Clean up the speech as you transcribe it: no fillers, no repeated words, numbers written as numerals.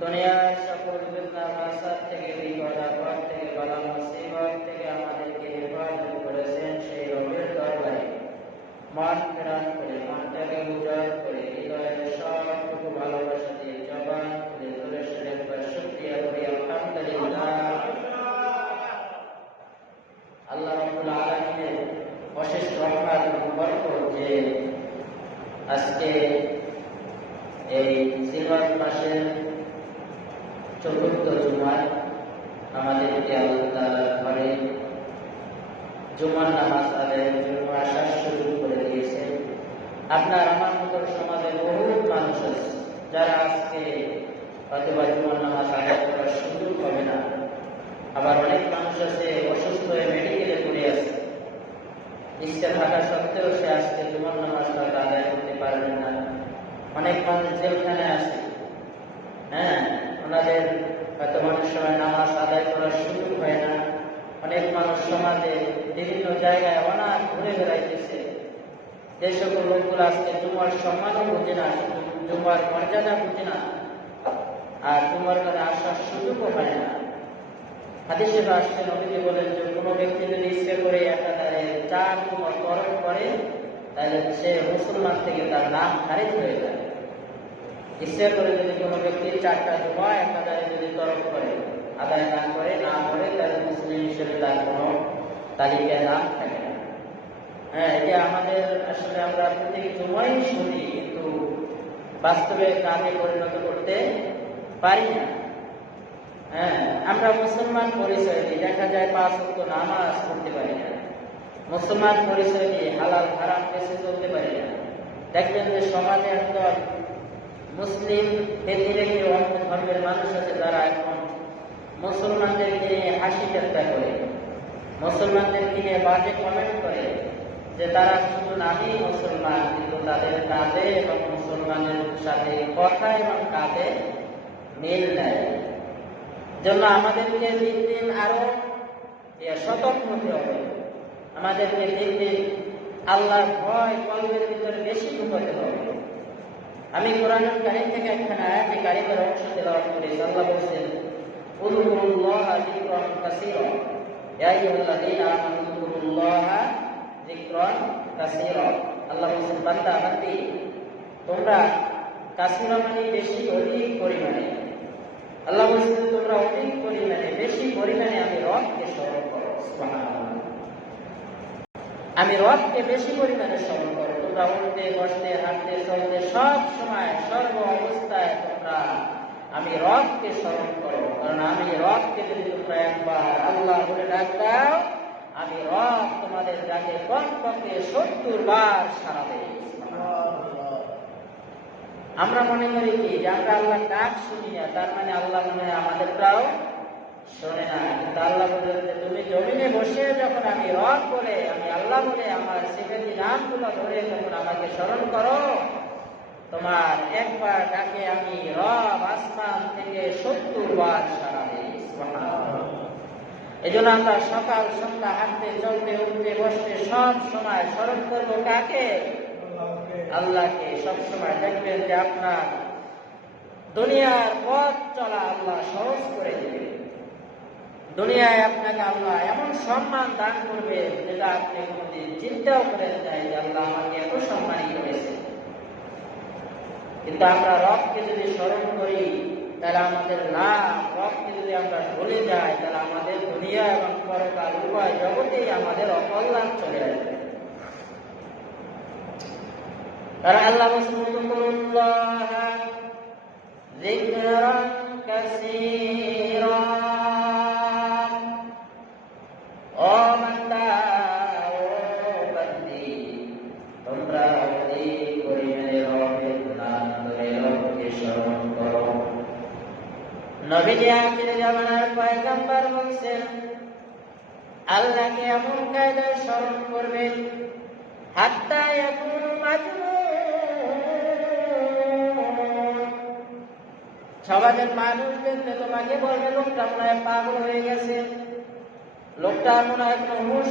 দুনিয়ার সকল ফিতনা ফাসাদ থেকে, বিপদ আপদ থেকে, বালা মুসিবত থেকে আমাদেরকে হেফাজত করেছেন সেই রবের দরবারে মন ফেরান করে, মনটাকে উজাড় করে, হৃদয়ের সবটুকু ভালোবাসা দিয়ে জবান খুলে জোরে সোরে একবার শুকরিয়া করি আলহামদুলিল্লাহ। আল্লাহ রাব্বুল আলামিনের অশেষ রহমত এবং বরকত যে আজকে এই জিলহজ মাসের চতুর্থ জুমায় আমাদেরকে আল্লাহ তাআলা ঘরে জুমার নামাজ আদায়ের জন্য আসার সুযোগ করে দিয়েছে। আপনার আমার মতো সমাজে বহু মানুষ আছে যারা আজকে হয়তো জুমার নামাজ আদায় করার সুযোগ হবে না। আবার অনেক মানুষ আছে অসুস্থ হয়ে মেডিকেলে পড়ে আছে, ইচ্ছা থাকা সত্ত্বেও সে আজকে জুমার নামাজটা আদায় করতে পারবেন না। অনেক মানুষ জেলখানে আছে, ওনাদের হয়তো অনেক সময় নামাজ আদায় করার সুযোগ হয় না। অনেক মানুষ সমাজে বিভিন্ন জায়গায় অনাথ ঘুরে বেড়াইতেছে। যে সকল লোকগুলো আজকে জুমার সম্মানও বুঝে না, জুমার মর্যাদা বুঝে না, আর জুমার ঘরে আসার সুযোগও হয় না। হাদিসে আসছে নবীজি বলেন যে কোনো ব্যক্তি যদি ইচ্ছে করে একাধারে 4 জুমা তরক করে তাহলে সে মুসলমান থেকে তার নাম খারিজ হয়ে যায়। ইচ্ছা করে যদি কোনো ব্যক্তি 4টা জুমা একাধারে যদি তরক করে, আদায় না করে তাহলে মুসলিম হিসেবে তার কোনো তালিকায় নাম থাকে না। এটা আমাদের আসলে আমরা প্রত্যেক জুমাই শুনি, কিন্তু বাস্তবে কাজে পরিণত করতে পারি না। আমরা মুসলমান পরিচয় দিই, দেখা যায় 5 ওয়াক্ত নামাজ পড়তে পারি না। মুসলমান পরিচয় দিয়ে হালাল হারাম বেঁচে চলতে পারি না। দেখবেন যে সমাজে একদম মুসলিম ব্যক্তি রেখে অন্য ধর্মের মানুষ আছে যারা এখন মুসলমানদেরকে নিয়ে হাসি ঠাট্টা করে, মুসলমানদেরকে নিয়ে বাজে কমেন্ট করে যে তারা শুধু নামই মুসলমান, কিন্তু তাদের কাজে এবং মুসলমানের সাথে কথা এবং কাজে মিল নেয়। জন্য আমাদেরকে দিন দিন আরো সতর্ক হতে হবে। আমাদেরকে দিন দিন আল্লাহর ভয় কলবের ভিতরে বেশি ঢুকাতে হবে। আমি কোরআনুল কারীম থেকে একখানা আয়াতে কারীমের অংশ তেলাওয়াত করেছি। আল্লাহ বলেছেন, উযকুরুল্লাহা যিকরান কাসীরা, ইয়া আইয়ুহাল্লাযীনা আমানু উযকুরুল্লাহা যিকরান কাসীরা। আল্লাহ বলেছেন, বান্দা বান্দি তোমরা কাসীরা মানে বেশি, অধিক পরিমাণে, আল্লাহ বলেছেন তোমরা অধিক পরিমাণে, বেশি পরিমাণে আমি রবকে স্মরণ করো। সুবহানাল্লাহ। আমি রবকে বেশি পরিমাণে স্মরণ করো। তোমরা উঠতে বসতে হাঁটতে চলতে সব সময় সর্ব অবস্থায় তোমরা আমি রবকে স্মরণ করো। কারণ আমি রবকে যদি তোমরা একবার আল্লাহ বলে ডাক দাও, আমি রব তোমাদের ডাকে কমপক্ষে 70 বার সাড়া দেই। আমরা মনে করি কি যে আমরা আল্লাহ ডাক শুনি না, তার মানে আল্লাহ মনে হয় আমাদেরটাও শোনে না। কিন্তু আল্লাহ বলেন যে তুমি জমিনে বসে যখন আমি রব বলে, আমি আল্লাহ বলে আমার সিফাতি নামগুলো ধরে যখন আমাকে স্মরণ করো, তোমার একবার ডাকে আমি রব আসমান থেকে 70 বার সাড়া দেই। সুবহানাল্লাহ। এই জন্য আমরা সকাল সন্ধ্যা হাঁটতে চলতে উঠতে বসতে সব সময় স্মরণ করবো কাকে? আল্লাহকে সবসময় দেখবেন যে আপনার দুনিয়ার পথ চলা আল্লাহ সহজ করে দেবে। দুনিয়ায় আপনাকে আল্লাহ এমন সম্মান দান করবে যেটা আপনি কোনোদিন চিন্তাও করেন নাই যে আল্লাহ আমাকে এত সম্মানই করেছে। কিন্তু আমরা রবকে যদি স্মরণ করি তাহলে আমাদের লাভ, রবকে যদি আমরা ভুলে যাই তাহলে আমাদের দুনিয়া এবং পরকাল উভয় জগতেই আমাদের অকল্যাণ চলে আসবে। কারণ আল্লাহ রাসূলুল্লাহ যিকরান কাসীরা, ও বান্দা ও বান্দি, তোমরা অধিক পরিমাণে রবের নাম ধরে রবকে স্মরণ করো। নবীজি আখির জামানার পয়গম্বর বলছেন আল্লাহকে এমন কায়দায় স্মরণ করবেন হাত্তা ইয়াকুনু মাজনুন, সমাজের মানুষ দেখলে তোমাকে বলবে লোকটা মনে হয় পাগল হয়ে গেছে, লোকটা মনে হয় কোনো হুঁশ